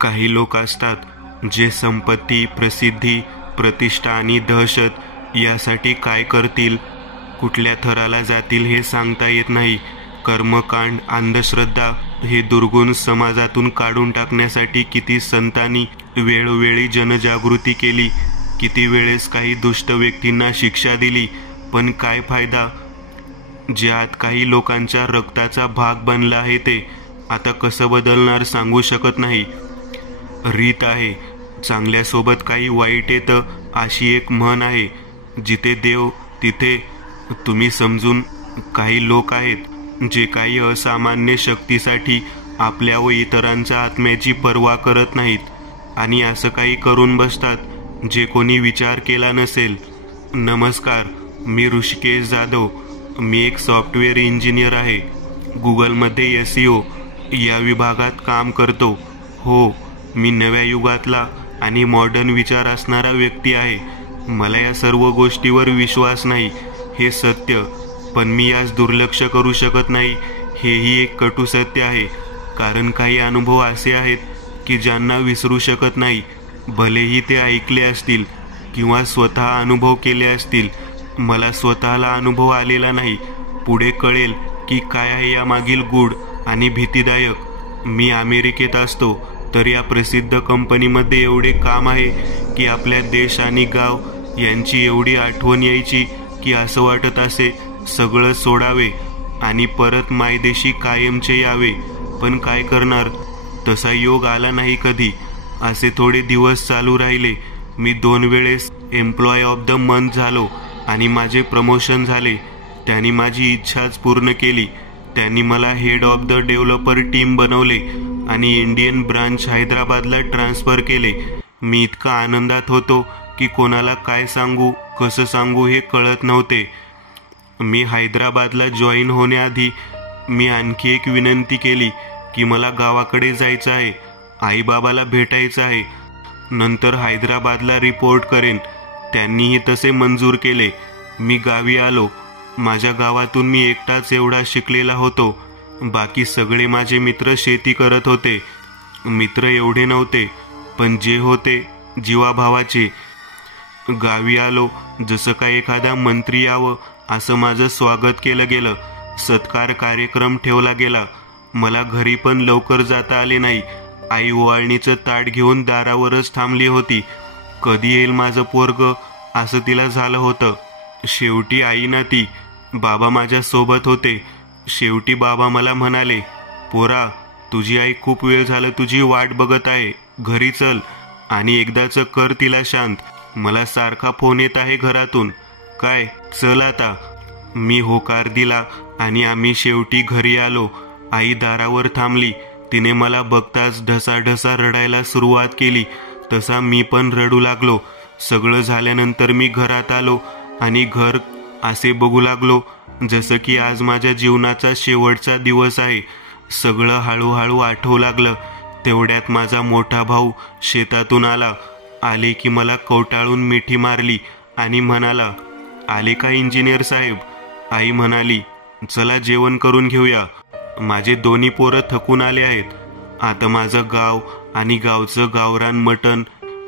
काही लोक असतात जे संपत्ती, प्रसिद्धी, प्रतिष्ठा आणि दहशत यासाठी काय करतील, कुठल्या थराला जातील हे सांगता येत नाही. कर्मकांड, अंधश्रद्धा हे दुर्गुण समाजातून काढून टाकण्यासाठी किती संतांनी वेळोवेळी जनजागृती केली, किती वेळेस काही दुष्ट व्यक्तींना शिक्षा दिली, पण काय फायदा? जे आत काही लोकांच्या रक्ताचा भाग बनला आहे ते आता कसं बदलणार सांगू शकत नाही. रीत आहे, चांगल्यासोबत काही वाईट येतं अशी एक म्हण आहे. जिथे देव तिथे तुम्ही समजून काही लोक आहेत जे काही असामान्य शक्तीसाठी आपल्या व इतरांच्या आत्म्याची पर्वा करत नाहीत आणि असं काही करून बसतात जे कोणी विचार केला नसेल. नमस्कार, मी ऋषिकेश जाधव. मी एक सॉफ्टवेअर इंजिनियर आहे. गुगलमध्ये SEO या विभागात काम करतो. हो, मी नव्या युगातला आणि मॉडर्न विचार असणारा व्यक्ती आहे. मला या सर्व गोष्टीवर विश्वास नाही हे सत्य, पण मी यास दुर्लक्ष करू शकत नाही हेही एक कटू सत्य आहे. कारण काही अनुभव असे आहेत की ज्यांना विसरू शकत नाही, भलेही ते ऐकले असतील किंवा स्वतः अनुभव केले असतील. मला स्वतःला अनुभव आलेला नाही. पुढे कळेल की काय आहे यामागील गूढ आणि भीतीदायक. मी अमेरिकेत असतो तर या प्रसिद्ध कंपनीमध्ये एवढे काम आहे की आपल्या देश आणि गाव यांची एवढी आठवण यायची की असं वाटत असे सगळं सोडावे आणि परत मायदेशी कायमचे यावे. पण काय करणार, तसा योग आला नाही कधी. असे थोडे दिवस चालू राहिले. मी 2 वेळेस एम्प्लॉय ऑफ द मंथ झालो आणि माझे प्रमोशन झाले. त्यांनी माझी इच्छाच पूर्ण केली. त्यांनी मला head of the developer team बनवले आणि इंडियन ब्रांच हैदराबादला ट्रान्सफर केले. मी इतका आनंदात होतो की कोणाला काय सांगू, कसं सांगू हे कळत नव्हते. मी हैदराबादला जॉईन होण्याआधी मी आणखी एक विनंती केली की मला गावाकडे जायचं आहे, आईबाबाला भेटायचं आहे, नंतर हैदराबादला रिपोर्ट करेन. त्यांनीही तसे मंजूर केले. मी गावी आलो. माझ्या गावातून मी एकटाच एवढा शिकलेला होतो. बाकी सगळे माझे मित्र शेती करत होते. मित्र एवढे नव्हते, पण जे होते जीवाभावाचे. गावी आलो. जसं काय एखादा मंत्री यावं असं माझं स्वागत केलं गेलं. सत्कार कार्यक्रम ठेवला गेला. मला घरी पण लवकर जाता आले नाही. आई ओवाळणीचं ताट घेऊन दारावरच थांबली होती. कधी येईल माझं पोरग असं तिला झालं होतं. शेवटी आई ना ती. बाबा माझ्या सोबत होते. शेवटी बाबा मला म्हणाले, पोरा, तुझी आई खूप वेळ झालं तुझी वाट बघत आहे, घरी चल आणि एकदाचं कर तिला शांत. मला सारखा फोन येत आहे घरातून. काय, चल आता. मी होकार दिला आणि आम्ही शेवटी घरी आलो. आई दारावर थांबली. तिने मला बघताच ढसाढसा रडायला सुरुवात केली. तसा मी पण रडू लागलो. सगळं झाल्यानंतर मी घरात आलो आणि घर असे बघू लागलो जसं की आज माझ्या जीवनाचा शेवटचा दिवस आहे. सगळं हळूहळू आठवू लागलं. तेवढ्यात माझा मोठा भाऊ शेतातून आले की मला कवटाळून मिठी मारली आणि म्हणाला, आले का इंजिनियर साहेब? आई म्हणाली, चला जेवण करून घेऊया. माझे दोन्ही पोरं थकून आले आहेत. आता माझं गाव आणि गावचं गावरान मटण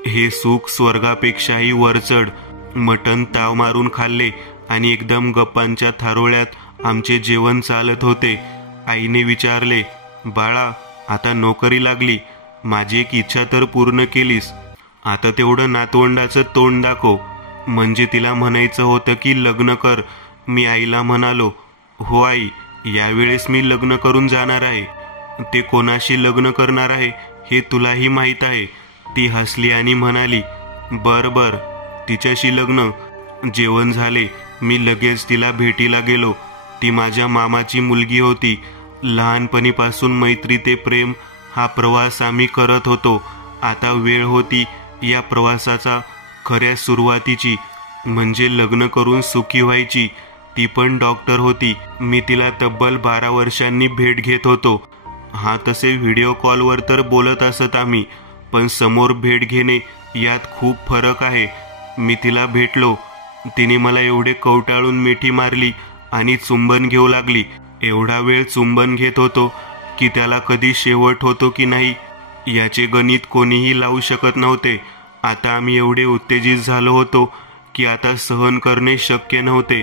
हे सुख स्वर्गापेक्षाही वरचढ. मटण ताव मारून खाल्ले आणि एकदम गप्पांच्या थारोळ्यात आमचे जेवण चालत होते. आईने विचारले, बाळा, आता नोकरी लागली, माझी एक इच्छा तर पूर्ण केलीस, आता तेवढं नातवंडाचं तोंड दाखव. म्हणजे तिला म्हणायचं होतं की लग्न कर. मी आईला म्हणालो, हो आई, यावेळेस मी लग्न करून जाणार आहे. ते कोणाशी लग्न करणार आहे हे तुलाही माहीत आहे. ती हसली आणि म्हणाली, बर बर, तिच्याशी लग्न. जेवण झाले. मी लगेच तिला भेटीला गेलो. ती माझ्या मामाची मुलगी होती. लहानपणीपासून मैत्री ते प्रेम हा प्रवास आम्ही करत होतो. आता वेळ होती या प्रवासाचा खऱ्या सुरुवातीची, म्हणजे लग्न करून सुखी व्हायची. ती पण डॉक्टर होती. मी तिला तब्बल 12 वर्षांनी भेट घेत होतो. हा, तसे व्हिडिओ कॉलवर तर बोलत असत आम्ही, पण समोर भेट घेणे यात खूप फरक आहे. मी तिला भेटलो. तिने मला एवढे कवटाळून मिठी मारली आणि चुंबन घेऊ लागली. एवढा वेळ चुंबन घेत होतो की त्याला कधी शेवट होतो की नाही याचे गणित कोणीही लावू शकत नव्हते. आता आम्ही एवढे उत्तेजित झालो होतो की आता सहन करणे शक्य नव्हते.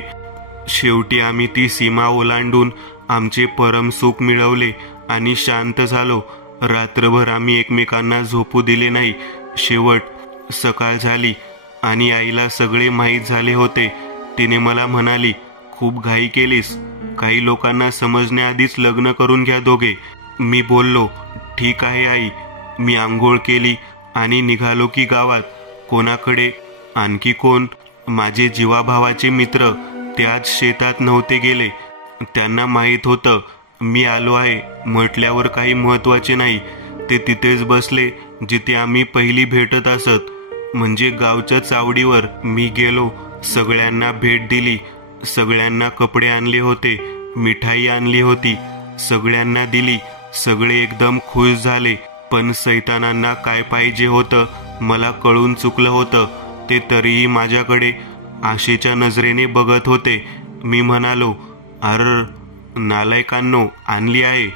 शेवटी आम्ही ती सीमा ओलांडून आमचे परम सुख मिळवले आणि शांत झालो. रात्रभर आम्ही एकमेकांना झोपू दिले नाही. शेवट सकाळ झाली आणि आईला सगळे माहीत झाले होते. तिने मला म्हणाली, खूप घाई केलीस, काही लोकांना समजण्याआधीच लग्न करून घ्या दोघे. मी बोललो, ठीक आहे आई. मी आंघोळ केली आणि निघालो की गावात. कोणाकडे? आणखी कोण? माझे जीवाभावाचे मित्र. ते आज शेतात नव्हते गेले. त्यांना माहीत होतं मी आलो आहे म्हटल्यावर काही महत्वाचे नाही. ते तिथेच बसले जिथे आम्ही पहिली भेटत असत, म्हणजे गावच्या चावडीवर. मी गेलो, सगळ्यांना भेट दिली. सगळ्यांना कपडे आणले होते, मिठाई आणली होती, सगळ्यांना दिली. सगळे एकदम खुश झाले. पण सैतानांना काय पाहिजे होतं मला कळून चुकलं होतं. ते तरीही माझ्याकडे आशेच्या नजरेने बघत होते. मी म्हणालो, अर नालायकांनो, आणली आहे.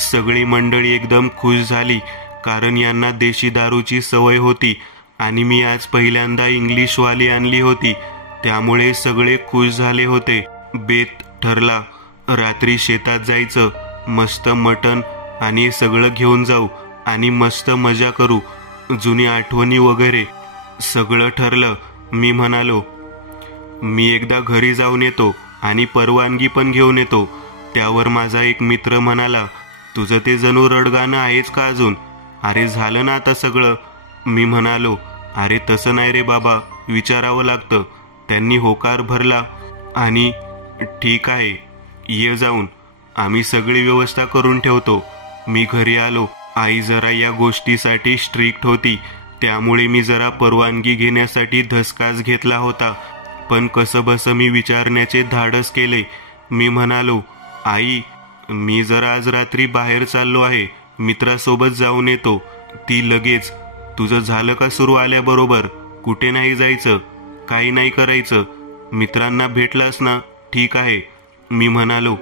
सगळी मंडळी एकदम खुश झाली, कारण यांना देशी दारूची सवय होती आणि मी आज पहिल्यांदा इंग्लिशवाली आणली होती. त्यामुळे सगळे खुश झाले होते. बेत ठरला, रात्री शेतात जायचं, मस्त मटण आणि सगळं घेऊन जाऊ आणि मस्त मजा करू, जुनी आठवणी वगैरे. सगळं ठरलं. मी म्हणालो, मी एकदा घरी जाऊन येतो आणि परवानगी पण घेऊन येतो. त्यावर माझा एक मित्र म्हणाला, तुझं ते जणू रडगाणं आहेच का अजून? अरे झालं ना आता सगळं. मी म्हणालो, अरे तसं नाही रे बाबा, विचारावं लागतं. त्यांनी होकार भरला आणि ठीक आहे, ये जाऊन, आम्ही सगळी व्यवस्था करून ठेवतो. मी घरी आलो. आई जरा या गोष्टीसाठी स्ट्रिक्ट होती, त्यामुळे मी जरा परवानगी घेण्यासाठी धसकाच घेतला होता. पण कसंबसं मी विचारण्याचे धाडस केले. मी म्हणालो, आई, मी जरा आज रात्री बाहेर चाललो आहे, मित्रासोबत जाऊन येतो. ती लगेच, तुझं झालं का सुरू आल्याबरोबर? कुठे नाही जायचं, काही नाही करायचं, मित्रांना भेटलास ना, ठीक आहे. मी म्हणालो,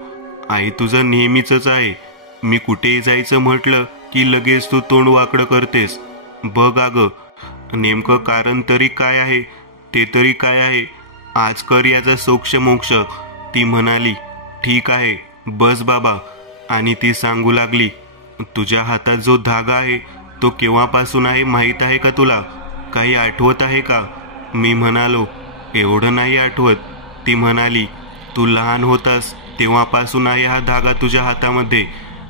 आई तुझं नेहमीच आहे, मी कुठेही जायचं म्हटलं की लगेच तू तोंड वाकडं करतेस. बघ अगं, नेमकं कारण तरी काय आहे, ते तरी काय आहे, आज कर याचा सोक्ष-मोक्ष. ती म्हणाली, ठीक आहे, बस बाबा. आणि ती सांगू लागली, तुझ्या हातात जो धागा आहे तो केव्हापासून आहे माहीत आहे का तुला? काही आठवत आहे का? मी म्हणालो, एवढं नाही आठवत. ती म्हणाली, तू लहान होतास तेव्हापासून आहे हा धागा तुझ्या हातामध्ये,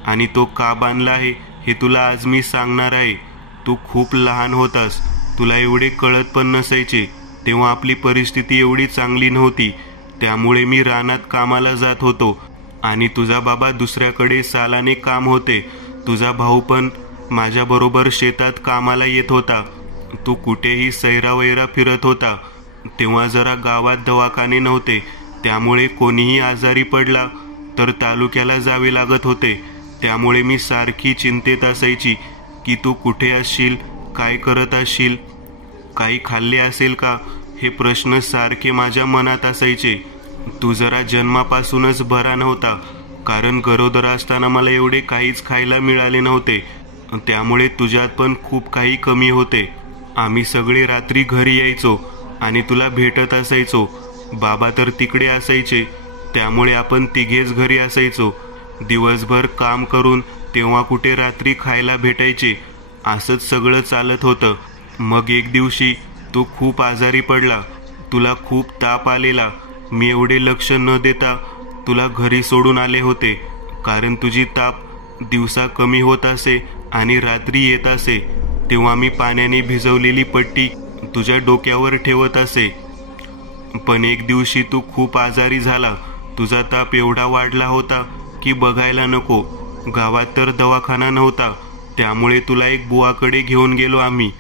आणि तो का बांधला आहे हे तुला आज मी सांगणार आहे. तू खूप लहान होतास, तुला एवढे कळत पण नसायचे. तेव्हा आपली परिस्थिती एवढी चांगली नव्हती, त्यामुळे मी रानात कामाला जात होतो आणि तुझा बाबा दुसऱ्याकडे सालाने काम होते. तुझा भाऊ पण माझ्याबरोबर शेतात कामाला येत होता. तू कुठेही सैरावैरा फिरत होता. तेव्हा जरा गावात दवाखाने नव्हते, त्यामुळे कोणीही आजारी पडला तर तालुक्याला जावे लागत होते. त्यामुळे मी सारखी चिंतेत असायची की तू कुठे असशील, काय करत असशील, काही खाल्ले असेल का, हे प्रश्न सारखे माझ्या मनात असायचे. तू जरा जन्मापासूनच बरा नव्हता, कारण गरोदर असताना मला एवढे काहीच खायला मिळाले नव्हते. त्यामुळे तुझ्यात पण खूप काही कमी होते. आम्ही सगळे रात्री घरी यायचो आणि तुला भेटत असायचो. बाबा तर तिकडे असायचे, त्यामुळे आपण तिघेच घरी असायचो. दिवसभर काम करून तेव्हा कुठे रात्री खायला भेटायचे. असंच सगळं चालत होतं. मग एक दिवशी तू खूप आजारी पडला. तुला खूप ताप आलेला. मी एवढे लक्ष न देता तुला घरी सोडून आले होते, कारण तुझी ताप दिवसा कमी होत असे आणि रात्री येत असे. तेव्हा मी पाण्याने भिजवलेली पट्टी तुझ्या डोक्यावर ठेवत असे. पण एक दिवशी तू खूप आजारी झाला. तुझा ताप एवढा वाढला होता की बघायला नको. गावात तर दवाखाना नव्हता, त्यामुळे तुला एक बुवाकडे घेऊन गेलो आम्ही.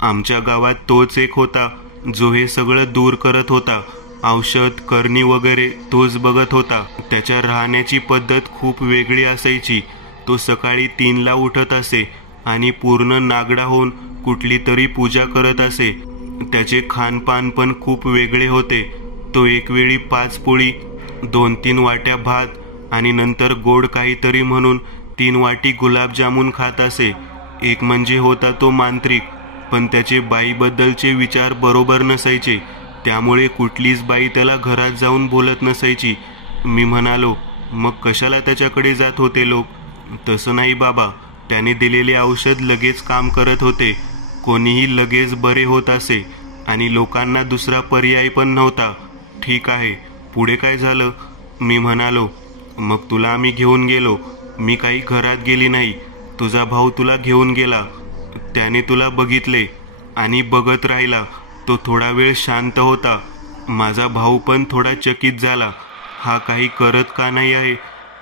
आमच्या गावात तोच एक होता जो हे सगळं दूर करत होता. औषध करणी वगैरे तोच बघत होता. त्याच्या राहण्याची पद्धत खूप वेगळी असायची. तो सकाळी 3ला उठत असे आणि पूर्ण नागडा होऊन कुठली तरी पूजा करत असे. त्याचे खानपान पण खूप वेगळे होते. तो एक वेळी 5 पोळी, 2-3 वाट्या भात आणि नंतर गोड काहीतरी म्हणून 3 वाटी गुलाबजामुन खात असे. एक म्हणजे होता तो मांत्रिक, पण त्याचे बाईबद्दलचे विचार बरोबर नसायचे, त्यामुळे कुठलीच बाई त्याला घरात जाऊन बोलत नसायची. मी म्हणालो, मग कशाला त्याच्याकडे जात होते लोक? तसं नाही बाबा, त्याने दिलेले औषध लगेच काम करत होते, कोणीही लगेच बरे होत असे आणि लोकांना दुसरा पर्याय पण नव्हता. ठीक आहे, पुढे काय झालं? मी म्हणालो, मग तुला आम्ही घेऊन गेलो. मी काही घरात गेली नाही, तुझा भाऊ तुला घेऊन गेला. त्याने तुला बघितले आणि बघत राहिला. तो थोडा वेळ शांत होता. माझा भाऊ पण थोडा चकित झाला. हा काही करत का नाही आहे?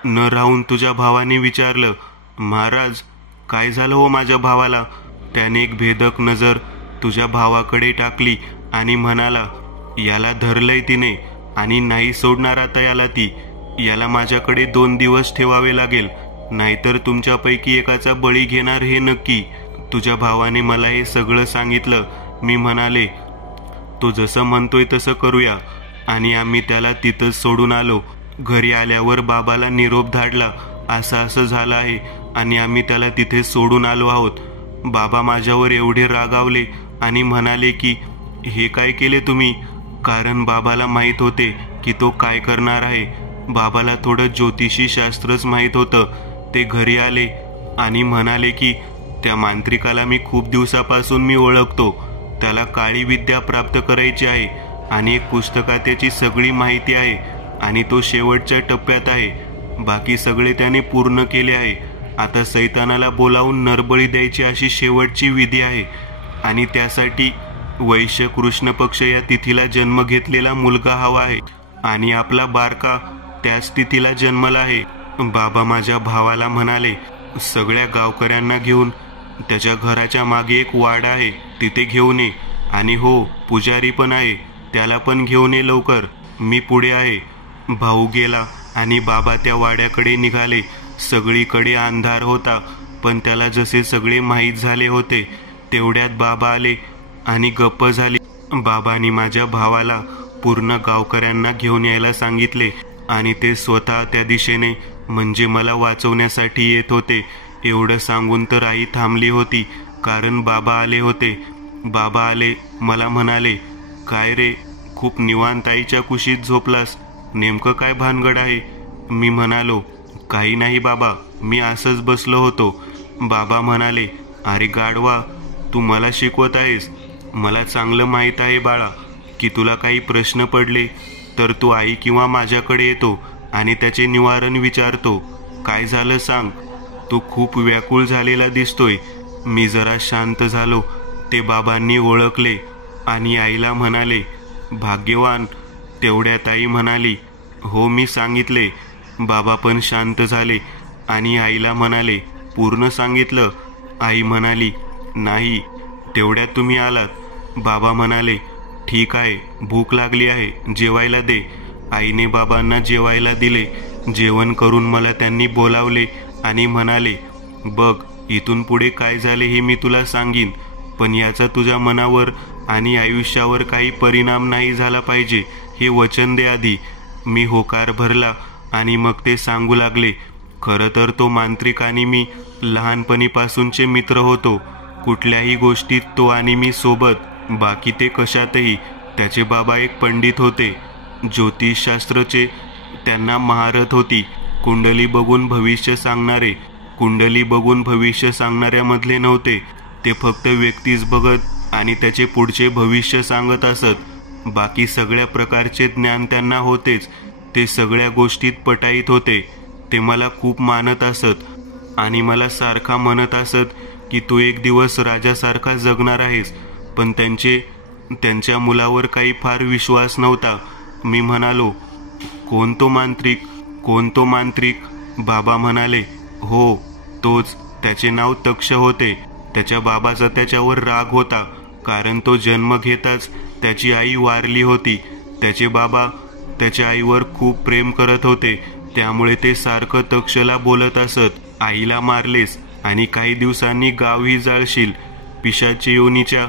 न राहून तुझ्या भावाने विचारलं. महाराज, काय झालं हो माझ्या भावाला? त्याने एक भेदक नजर तुझ्या भावाकडे टाकली आणि म्हणाला, याला धरलंय तिने आणि नाही सोडणार आता याला ती. याला माझ्याकडे 2 दिवस ठेवावे लागेल, नाहीतर तुमच्यापैकी एकाचा बळी घेणार हे नक्की. तुझ्या भावाने मला हे सगळं सांगितलं. मी म्हणाले, तो जसं म्हणतोय तसं करूया, आणि आम्ही त्याला तिथंच सोडून आलो. घरी आल्यावर बाबाला निरोप धाडला, असं झालं आहे आणि आम्ही त्याला तिथे सोडून आलो आहोत. बाबा माझ्यावर एवढे रागावले आणि म्हणाले की हे काय केले तुम्ही? कारण बाबाला माहीत होते की तो काय करणार आहे. बाबाला थोडं ज्योतिषी शास्त्रच माहीत होतं. ते घरी आले आणि म्हणाले की त्या मांत्रिकाला मी खूप दिवसापासून मी ओळखतो. त्याला काळी विद्या प्राप्त करायची आहे आणि एक पुस्तकात त्याची सगळी माहिती आहे आणि तो शेवटच्या टप्प्यात आहे. बाकी सगळे त्याने पूर्ण केले आहे. आता सैतानाला बोलावून नरबळी द्यायची अशी शेवटची विधी आहे आणि त्यासाठी वैश्य कृष्ण पक्ष या तिथीला जन्म घेतलेला मुलगा हवा आहे आणि आपला बारका त्याच तिथीला जन्मला आहे. बाबा माझ्या भावाला म्हणाले, सगळ्या गावकऱ्यांना घेऊन त्याच्या घराच्या मागे एक वाडा आहे, तिथे घेऊन ये. आणि हो, पुजारी पण आहे, त्याला पण घेऊन ये लवकर. मी पुढे आहे. भाऊ गेला आणि बाबा त्या वाड्याकडे निघाले. सगळीकडे अंधार होता, पण त्याला जसे सगळे माहीत झाले होते तेवढ्यात बाबा आले आणि गप्प झाले. बाबांनी माझ्या भावाला पूर्ण गावकऱ्यांना घेऊन यायला सांगितले आणि ते स्वतः त्या दिशेने म्हणजे मला वाचवण्यासाठी येत होते. एवढं सांगून तर आई थांबली होती, कारण बाबा आले होते. बाबा आले, मला म्हणाले, काय रे, खूप निवांत आईच्या कुशीत झोपलास, नेमकं काय भानगड आहे? मी म्हणालो, काही नाही बाबा, मी असंच बसलो होतो. बाबा म्हणाले, अरे गाढवा, तू मला शिकवत आहेस? मला चांगलं माहीत आहे बाळा की तुला काही प्रश्न पडले तर तू आई किंवा माझ्याकडे येतो आणि त्याचे निवारण विचारतो. काय झालं सांग? तू खूप व्याकुळ झालेला दिसतोय. मी जरा शांत झालो. ते बाबांनी ओळखले आणि आईला म्हणाले, भाग्यवान. तेवढ्यात आई म्हणाली, हो मी सांगितले. बाबा पण शांत झाले आणि आईला म्हणाले, पूर्ण सांगितलं? आई म्हणाली, नाही. तेवढ्यात तुम्ही आलात. बाबा म्हणाले, ठीक आहे, भूक लागली आहे, जेवायला दे. आईने बाबांना जेवायला दिले. जेवण करून मला त्यांनी बोलावले आणि म्हणाले, बघ, इथून पुढे काय झाले हे मी तुला सांगीन, पण याचा तुझ्या मनावर आणि आयुष्यावर काही परिणाम नाही झाला पाहिजे, हे वचन दे आधी. मी होकार भरला आणि मग ते सांगू लागले, खरं तर तो मांत्रिक आणि मी लहानपणीपासूनचे मित्र होतो. कुठल्याही गोष्टीत तो आणि मी सोबत, बाकी ते कशातही. त्याचे बाबा एक पंडित होते, ज्योतिषशास्त्राचे त्यांना महारत होती. कुंडली बघून भविष्य सांगणारे. कुंडली बघून भविष्य सांगणाऱ्यामधले नव्हते. ते फक्त व्यक्तीच बघत आणि त्याचे पुढचे भविष्य सांगत असत. बाकी सगळ्या प्रकारचे ज्ञान त्यांना होतेच. ते सगळ्या गोष्टीत पटाईत होते. ते मला खूप मानत असत आणि मला सारखा म्हणत असत की तू एक दिवस राजासारखा जगणार आहेस. पण त्यांच्या मुलावर काही फार विश्वास नव्हता. मी म्हणालो, कोण तो मांत्रिक? कोण तो मांत्रिक? बाबा म्हणाले, हो तोच. त्याचे नाव तक्ष होते. त्याच्या बाबाचा त्याच्यावर राग होता, कारण तो जन्म घेताच त्याची आई वारली होती. त्याचे बाबा त्याच्या आईवर खूप प्रेम करत होते, त्यामुळे ते सारखं तक्षला बोलत असत, आईला मारलेस आणि काही दिवसांनी गावही जाळशील. पिशाच्य योनीच्या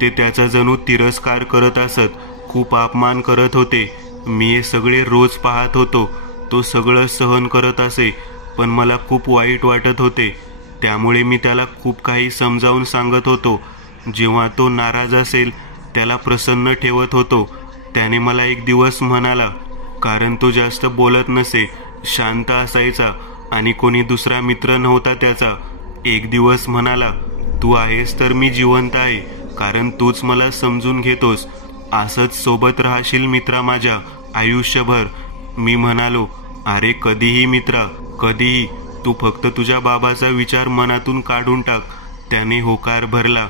ते त्याचा जणू तिरस्कार करत असत. खूप अपमान करत होते. मी हे सगळे रोज पाहत होतो. तो सगळं सहन करत असे, पण मला खूप वाईट वाटत होते. त्यामुळे मी त्याला खूप काही समजावून सांगत होतो. जेव्हा तो नाराज असेल त्याला प्रसन्न ठेवत होतो. त्याने मला एक दिवस म्हणाला, कारण तो जास्त बोलत नसे, शांत असायचा आणि कोणी दुसरा मित्र नव्हता त्याचा. एक दिवस म्हणाला, तू आहेस तर मी जिवंत आहे, कारण तूच मला समजून घेतोस. असंच सोबत राहशील मित्रा माझ्या आयुष्यभर. मी म्हणालो, अरे कधीही मित्रा, कधीही. तू फक्त तुझ्या बाबाचा विचार मनातून काढून टाक. त्याने होकार भरला.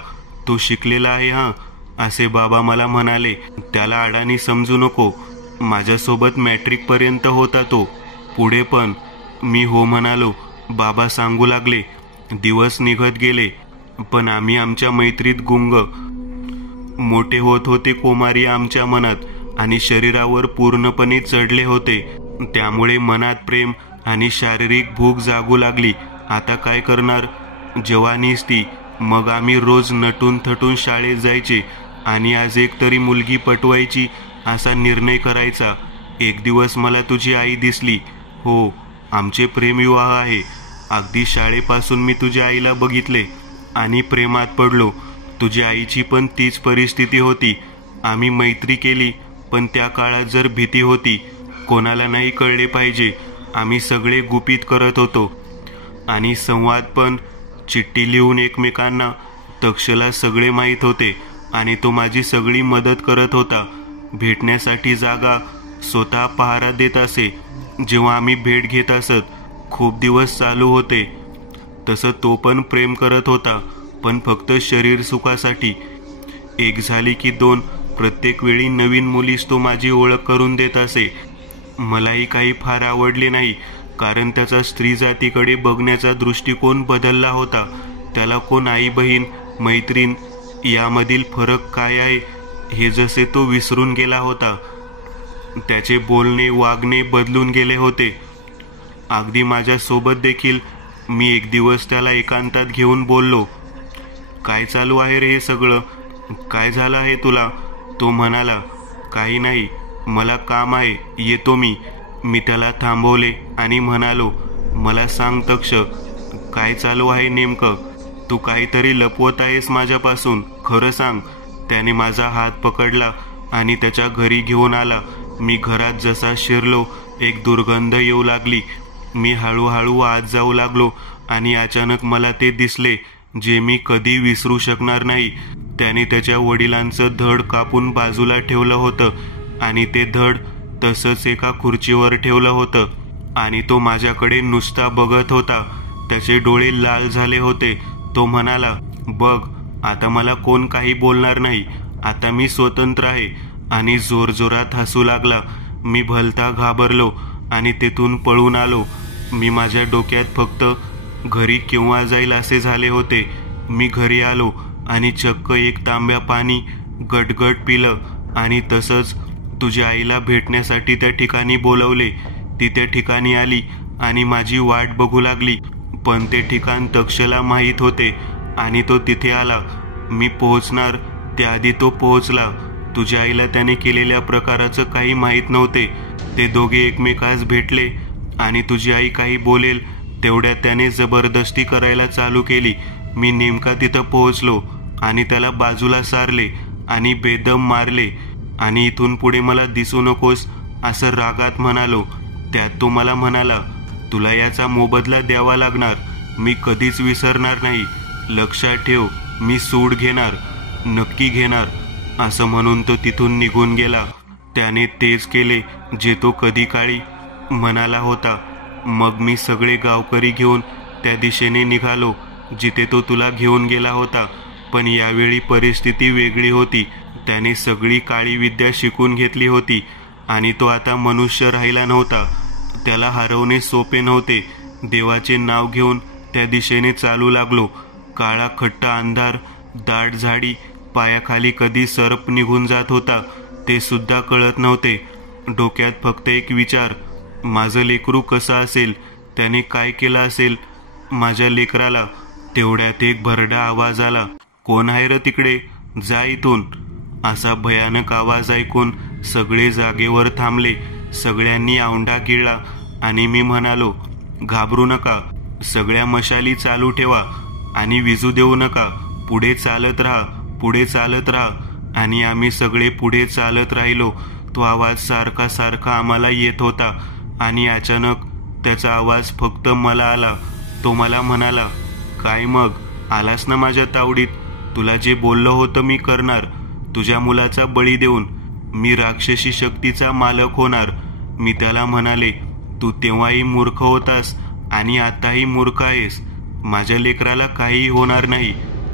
तू शिकलेला आहे हां, असे बाबा मला म्हणाले. त्याला अडाणी समजू नको. माझ्यासोबत मॅट्रिकपर्यंत होता तो. पुढे पण. मी हो म्हणालो. बाबा सांगू लागले. दिवस निघत गेले, पण आम्ही आमच्या मैत्रीत गुंग. मोठे होत होते कोमारी आमच्या मनात आणि शरीरावर पूर्णपणे चढले होते. त्यामुळे मनात प्रेम आणि शारीरिक भूक जागू लागली. आता काय करणार? जवानीच ती. मग आम्ही रोज नटून थटून शाळेत जायचे आणि आज एक तरी मुलगी पटवायची असा निर्णय करायचा. एक दिवस मला तुझी आई दिसली. हो, आमचे प्रेमविवाह आहे. अगदी शाळेपासून मी तुझ्या आईला बघितले आणि प्रेमात पडलो. तुझ्या आईची पण तीच परिस्थिती होती. आम्ही मैत्री केली, पण त्या काळात जर भीती होती, कोणाला नाही कळले पाहिजे. आम्ही सगळे गुपित करत होतो आणि संवाद पण. चिठ्ठी लिहून एकमेकांना. तक्षला सगळे माहीत होते आणि तो माझी सगळी मदत करत होता. भेटण्यासाठी जागा स्वतः पहारा देत असे. जेव्हा आम्ही भेट घेत असत, खूप दिवस चालू होते. तसं तो पण प्रेम करत होता, पण फक्त शरीर सुखासाठी. एक झाली की दोन. प्रत्येक वेळी नवीन मुलीस तो माझी ओळख करून देत असे. मलाही काही फार आवडले नाही, कारण त्याचा स्त्री जातीकडे बघण्याचा दृष्टिकोन बदलला होता. त्याला कोण आई बहीण मैत्रीण यामधील फरक काय आहे हे जसे तो विसरून गेला होता. त्याचे बोलणे वागणे बदलून गेले होते. अगदी माझ्या सोबत देखील. मी एक दिवस त्याला एकांतात घेऊन बोललो, काय चालू आहे रे हे सगळं? काय झालं आहे तुला? तो म्हणाला, काही नाही, मला काम आहे, येतो मी. मी त्याला थांबवले आणि म्हणालो, मला सांग तक्ष, काय चालू आहे नेमकं? तू काहीतरी लपवत आहेस माझ्यापासून, खरं सांग. त्याने माझा हात पकडला आणि त्याच्या घरी घेऊन आला. मी घरात जसा शिरलो, एक दुर्गंध येऊ लागली. मी हळूहळू आत जाऊ लागलो आणि अचानक मला ते दिसले, जे मी कधी विसरू शकणार नाही. त्याने त्याच्या वडिलांचं धड कापून बाजूला ठेवलं होतं आणि ते धड तसंच एका खुर्चीवर ठेवलं होतं आणि तो माझ्याकडे नुसता बघत होता. त्याचे डोळे लाल झाले होते. तो म्हणाला, बघ, आता मला कोण काही बोलणार नाही. आता मी स्वतंत्र आहे. आणि जोरजोरात हसू लागला. मी भलता घाबरलो आणि तेथून पळून आलो. मी माझ्या डोक्यात फक्त घरी केव्हा जाईल असे झाले होते. मी घरी आलो आणि चक्क एक तांब्या पाणी गटगट पिलं आणि तसंच तुझ्या आईला भेटण्यासाठी त्या ठिकाणी बोलवले. ती त्या ठिकाणी आली आणि माझी वाट बघू लागली. पण ते ठिकाण तक्षला माहीत होते आणि तो तिथे आला. मी पोहोचणार त्याआधी तो पोहोचला. तुझ्या आईला त्याने केलेल्या प्रकाराचं काही माहीत नव्हते. ते दोघे एकमेकास भेटले आणि तुझी आई काही बोलेल तेवढ्यात त्याने जबरदस्ती करायला चालू केली. मी नेमका तिथं पोहोचलो आणि त्याला बाजूला सारले आणि बेदम मारले आणि इथून पुढे मला दिसू नकोस असं रागात म्हणालो. त्यात तो मला म्हणाला, तुला याचा मोबदला द्यावा लागणार. मी कधीच विसरणार नाही. लक्षात ठेव, मी सूड घेणार, नक्की घेणार. असं म्हणून तो तिथून निघून गेला. त्याने तेच केले जे तो कधी काळी म्हणाला होता. मग मी सगळे गावकरी घेऊन त्या दिशेने निघालो जिथे तो तुला घेऊन गेला होता. पण यावेळी परिस्थिती वेगळी होती. त्याने सगळी काळी विद्या शिकून घेतली होती आणि तो आता मनुष्य राहिला नव्हता. त्याला हरवणे सोपे नव्हते. देवाचे नाव घेऊन त्या दिशेने चालू लागलो. काळा खट्टा अंधार, दाट झाडी, पायाखाली कधी सर्प निघून जात होता ते सुद्धा कळत नव्हते. डोक्यात फक्त एक विचार, माझं लेकरू कसं असेल? त्याने काय केलं असेल माझ्या लेकराला? तेवढ्यात एक भरडा आवाज आला, कोण आहे र तिकडे? जा इथून. असा भयानक आवाज ऐकून सगळे जागेवर थांबले. सगळ्यांनी औंढा गिळला आणि मी म्हणालो, घाबरू नका, सगळ्या मशाली चालू ठेवा आणि विजू देऊ नका. पुढे चालत राहा, पुढे चालत राहा. आणि आम्ही सगळे पुढे चालत राहिलो. तो आवाज सारखा सारखा आम्हाला येत होता आणि अचानक त्याचा आवाज फक्त मला आला. तो मला म्हणाला, काय मग, आलास ना माझ्या तावडीत? तुला जे बोललो होतं मी करणार. तुझ्या मुलाचा बळी देऊन मी राक्षसी शक्तीचा मालक होणार. मी त्याला म्हणाले, तू तेव्हाही मूर्ख होतास आणि आताही मूर्ख आहेस. माझ्या लेकराला काहीही होणार नाही.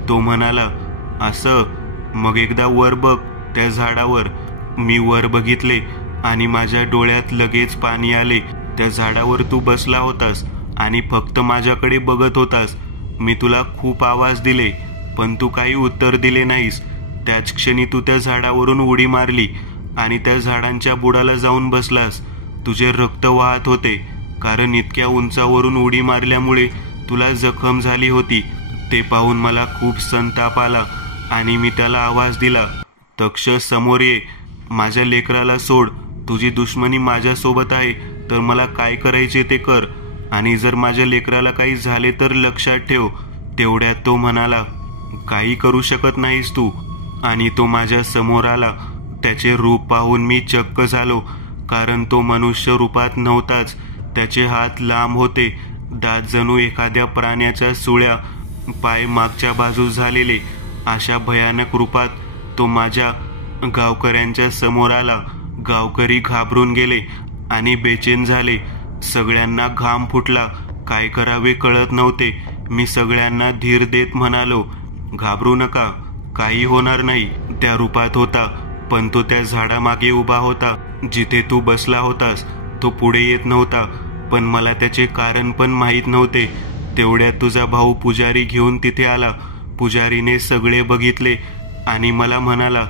तो म्हणाला, असं? मग एकदा वर बघ त्या झाडावर. मी वर बघितले आणि माझ्या डोळ्यात लगेच पाणी आले. त्या झाडावर तू बसला होतास आणि फक्त माझ्याकडे बघत होतास. मी तुला खूप आवाज दिले पण तू काही उत्तर दिले नाहीस. त्याच क्षणी तू त्या झाडावरून उडी मारली आणि त्या झाडांच्या बुडाला जाऊन बसलास. तुझे रक्त वाहत होते कारण इतक्या उंचावरून उडी मारल्यामुळे तुला जखम झाली होती. ते पाहून मला खूप संताप आला आणि मी त्याला आवाज दिला, तक्ष समोर ये, माझ्या लेकराला सोड. तुझी दुश्मनी माझ्यासोबत आहे तर मला काय करायचे ते कर आणि जर माझ्या लेकराला काही झाले तर लक्षात ठेव. तेवढ्यात तो म्हणाला, काही करू शकत नाहीस तू. आणि तो माझ्या समोर आला. त्याचे रूप पाहून मी चक्क झालो कारण तो मनुष्य रूपात नव्हताच. त्याचे हात लांब होते, दात जणू एखाद्या प्राण्याच्या सुळ्या, पाय मागच्या बाजूस झालेले. अशा भयानक रूपात तो माझ्या गावकऱ्यांच्या समोर आला. गावकरी घाबरून गेले आणि बेचैन झाले. सगळ्यांना घाम फुटला. काय करावे कळत नव्हते. मी सगळ्यांना धीर देत म्हणालो, घाबरू नका, काही होणार नाही. त्या रूपात होता पण तो त्या झाडामागे उभा होता जिथे तू बसला होतास. तो पुढे येत नव्हता पण मला त्याचे कारण पण माहीत नव्हते. तेवढ्यात तुझा भाऊ पुजारी घेऊन तिथे आला. पुजारीने सगळे बघितले आणि मला म्हणाला,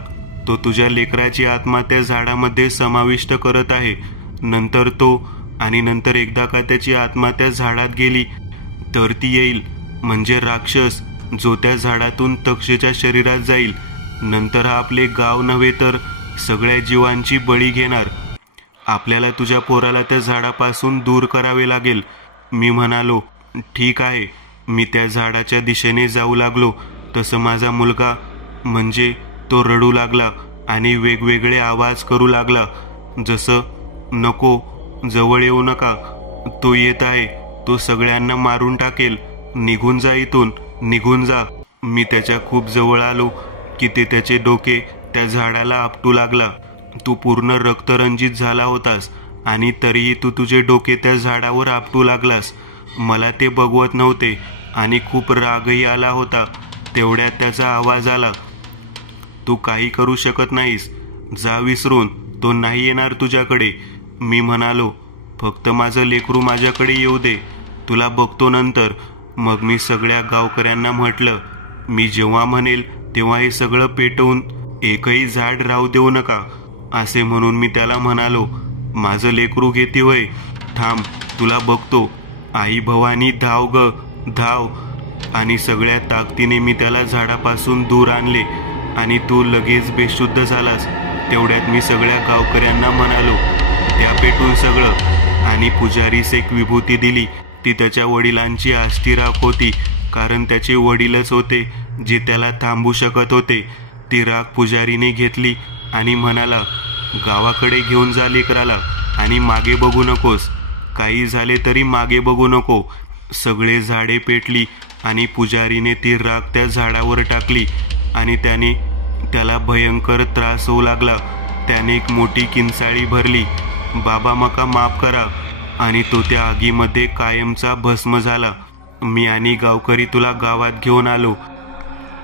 तो तुझ्या लेकराची आत्मा त्या झाडामध्ये समाविष्ट करत आहे. नंतर एकदा का त्याची आत्मा त्या झाडात गेली तर ती येईल, म्हणजे राक्षस जो त्या झाडातून तक्षेच्या शरीरात जाईल. नंतर हा आपले गाव नव्हे तर सगळ्या जीवांची बळी घेणार. आपल्याला तुझ्या पोराला त्या झाडापासून दूर करावे लागेल. मी म्हणालो, ठीक आहे. मी त्या झाडाच्या दिशेने जाऊ लागलो तसं माझा मुलगा म्हणजे तो रडू लागला आणि वेगवेगळे आवाज करू लागला, जसं नको, जवळ येऊ नका, तो येत आहे, तो सगळ्यांना मारून टाकेल, निघून जा इथून, निघून जा. मी त्याच्या खूप जवळ आलो की ते त्याचे डोके त्या झाडाला आपटू लागला. तू पूर्ण रक्तरंजित झाला होतास आणि तरीही तू तुझे डोके त्या झाडावर आपटू लागलास. मला ते बघवत नव्हते आणि खूप रागही आला होता. तेवढ्यात त्याचा आवाज आला, तू काही करू शकत नाहीस, जा विसरून, तो नाही येणार तुझ्याकडे. मी म्हणालो, फक्त माझं लेकरू माझ्याकडे येऊ दे, तुला बघतो नंतर. मग मी सगळ्या गावकऱ्यांना म्हटलं, मी जेव्हा म्हणेल तेव्हा हे सगळं पेटवून एकही झाड राहू देऊ नका. असे म्हणून मी त्याला म्हणालो, माझं लेकरू घेते होय, थांब, तुला बघतो. आई भवानी, धाव ग, धाव. आणि सगळ्या ताकदीने मी त्याला झाडापासून दूर आणले आणि तू लगेच बेशुद्ध झालास. तेवढ्यात मी सगळ्या गावकऱ्यांना म्हणालो, त्या पेटून सगळं. आणि पुजारीस एक विभूती दिली. ती त्याच्या वडिलांची आष्टी राख होती कारण त्याचे वडीलच होते जे त्याला थांबू शकत होते. ती राख पुजारीने घेतली आणि म्हणाला, गावाकडे घेऊन जा लेकराला आणि मागे बघू नकोस, काही झाले तरी मागे बघू नको. सगळे झाडे पेटली आणि पुजारीने ती राख त्या झाडावर टाकली आणि त्याला भयंकर त्रास होऊ लागला. त्याने एक मोठी किंचाळी भरली, बाबा मका माफ करा, आणि तो त्या आगीमध्ये कायमचा भस्म झाला. मी आणि गावकरी तुला गावात घेऊन आलो.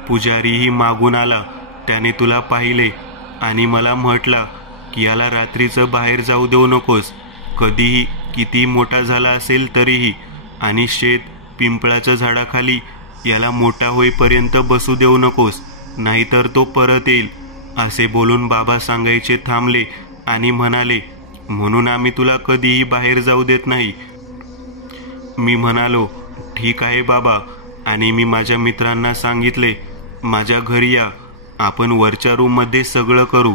पुजारीही मागून आला. त्याने तुला पाहिले आणि मला म्हटला की याला रात्रीचं बाहेर जाऊ देऊ नकोस, कधीही, किती मोठा झाला असेल तरीही. आणि शेत पिंपळाच्या झाडाखाली याला मोठा होईपर्यंत बसू देऊ नकोस, नाहीतर तो परत येईल. असे बोलून बाबा सांगायचे थांबले आणि म्हणाले, म्हणून आम्ही तुला कधीही बाहेर जाऊ देत नाही. मी म्हणालो, ठीक आहे बाबा. आणि मी माझ्या मित्रांना सांगितले, माझ्या घरी या, आपण वरच्या रूममध्ये सगळं करू.